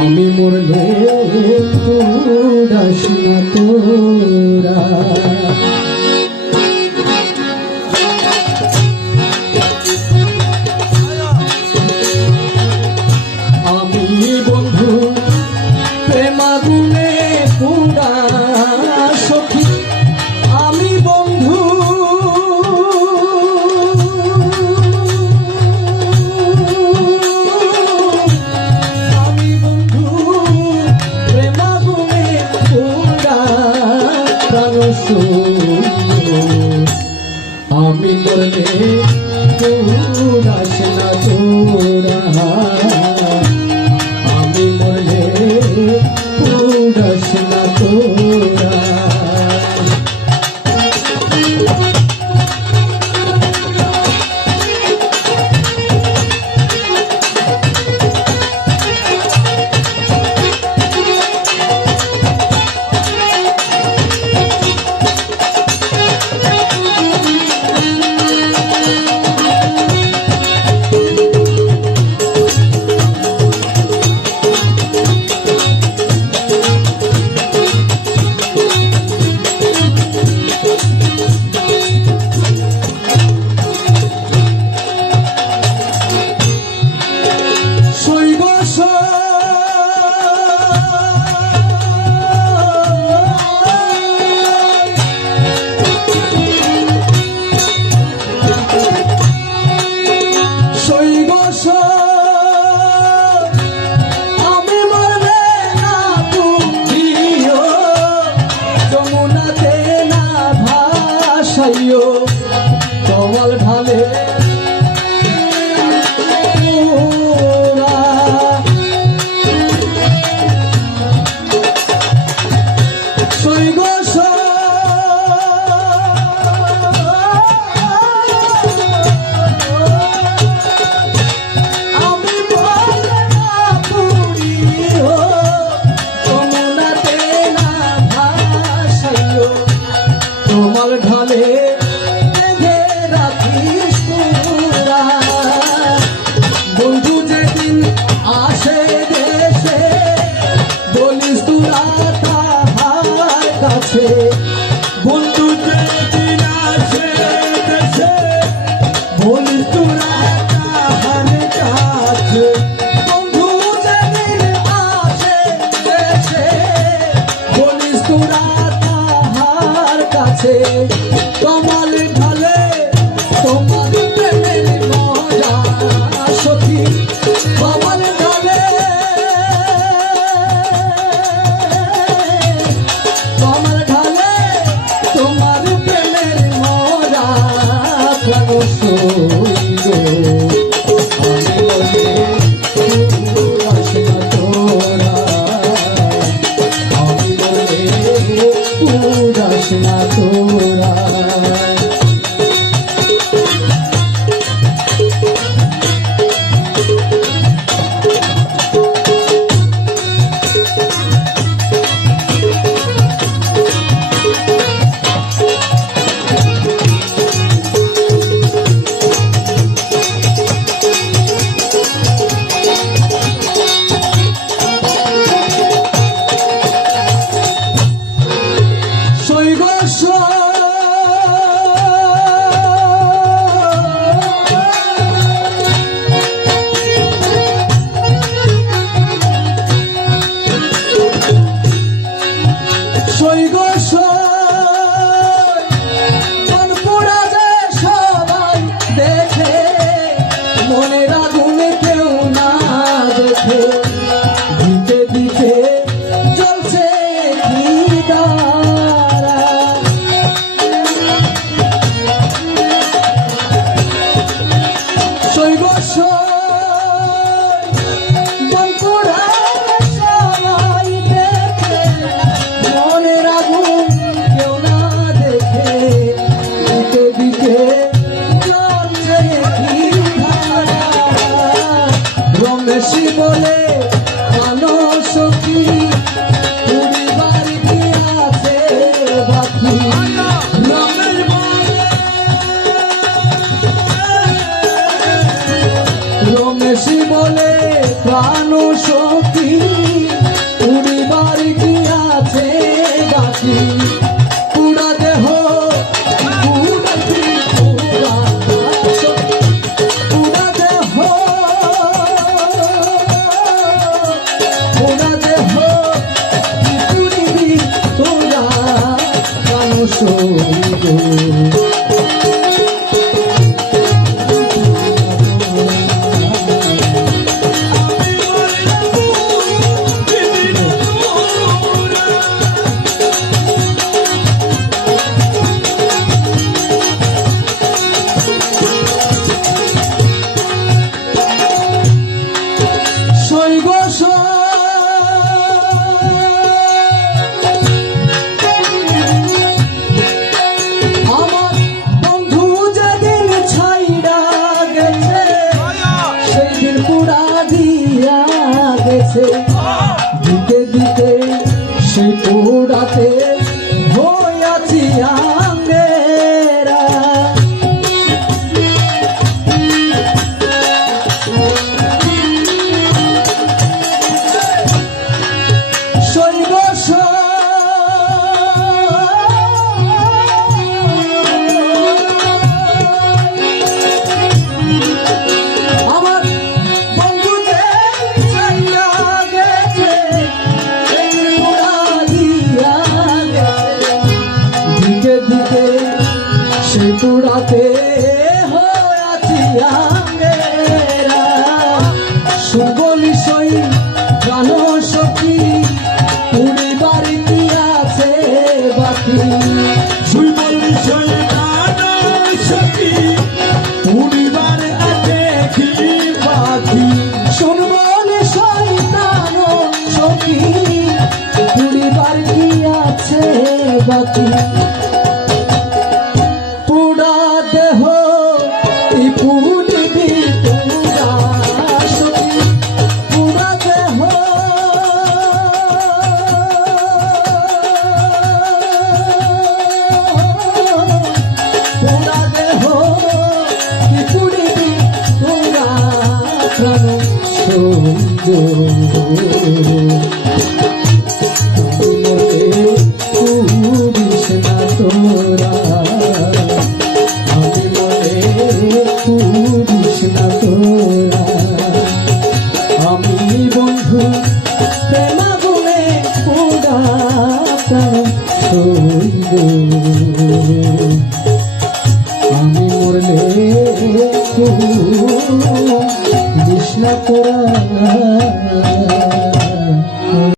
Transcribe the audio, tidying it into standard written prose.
আমি মরলে উড়াস না তোরা। আমি বন্ধু প্রেমাগুনে পুরা সখী, আমি বন্ধু প্রেমাগুনে পুরা আমি মরলে উড়াস না তোরা। আমি মরলে উড়াস না তোরা। কমল ঢালে কমল ঢালে বন্ধু যেদিন আসে দেশে বলিস তোরা তাহার কাছে। বন্ধু যেদিন আসে দেশে বলিস তোরা তাহার কাছে। বন্ধু যেদিন আসে দেশে বলিস তোরা তাহার কাছে। কমল ঢালে তোমার প্রেমের মজা সখী, কমল ঢালে কমল ঢালে তোমার প্রেমের মজা প্রাণ সইব। আমি বলে উড়াস না তোরা, আমি বলে উড়াস না তোরা। বেশি বলে প্রাণ সখী উড়িবার কি আছে বাকি পুরা দেহ পুরা দেহ পুরা দেহ পুরিবি তোরা প্রাণ সখী দিতে দিতে সেই পুরাতে হইয়াছি আঙ্গেরা শৈব সেই পুরাতে হইয়াছি আঙ্গেরা শুভ নিশই প্রাণ সখী উড়িবার কি আছে বাকি শুভ নিশই প্রাণ সখী উড়িবার আছে কি বাকি শুনব নিশই প্রাণ সখী উড়িবার কি আছে বাকি দেহ পুরিবি তোরা সখী পুরা দেহ পুরা দেহ পুরিবি তোরা প্রাণ পুরিস না তোরা পুরিস না তোরা আমি বন্ধু প্রেমা গুণে পুরা আমি মরলে পুরিস না তোরা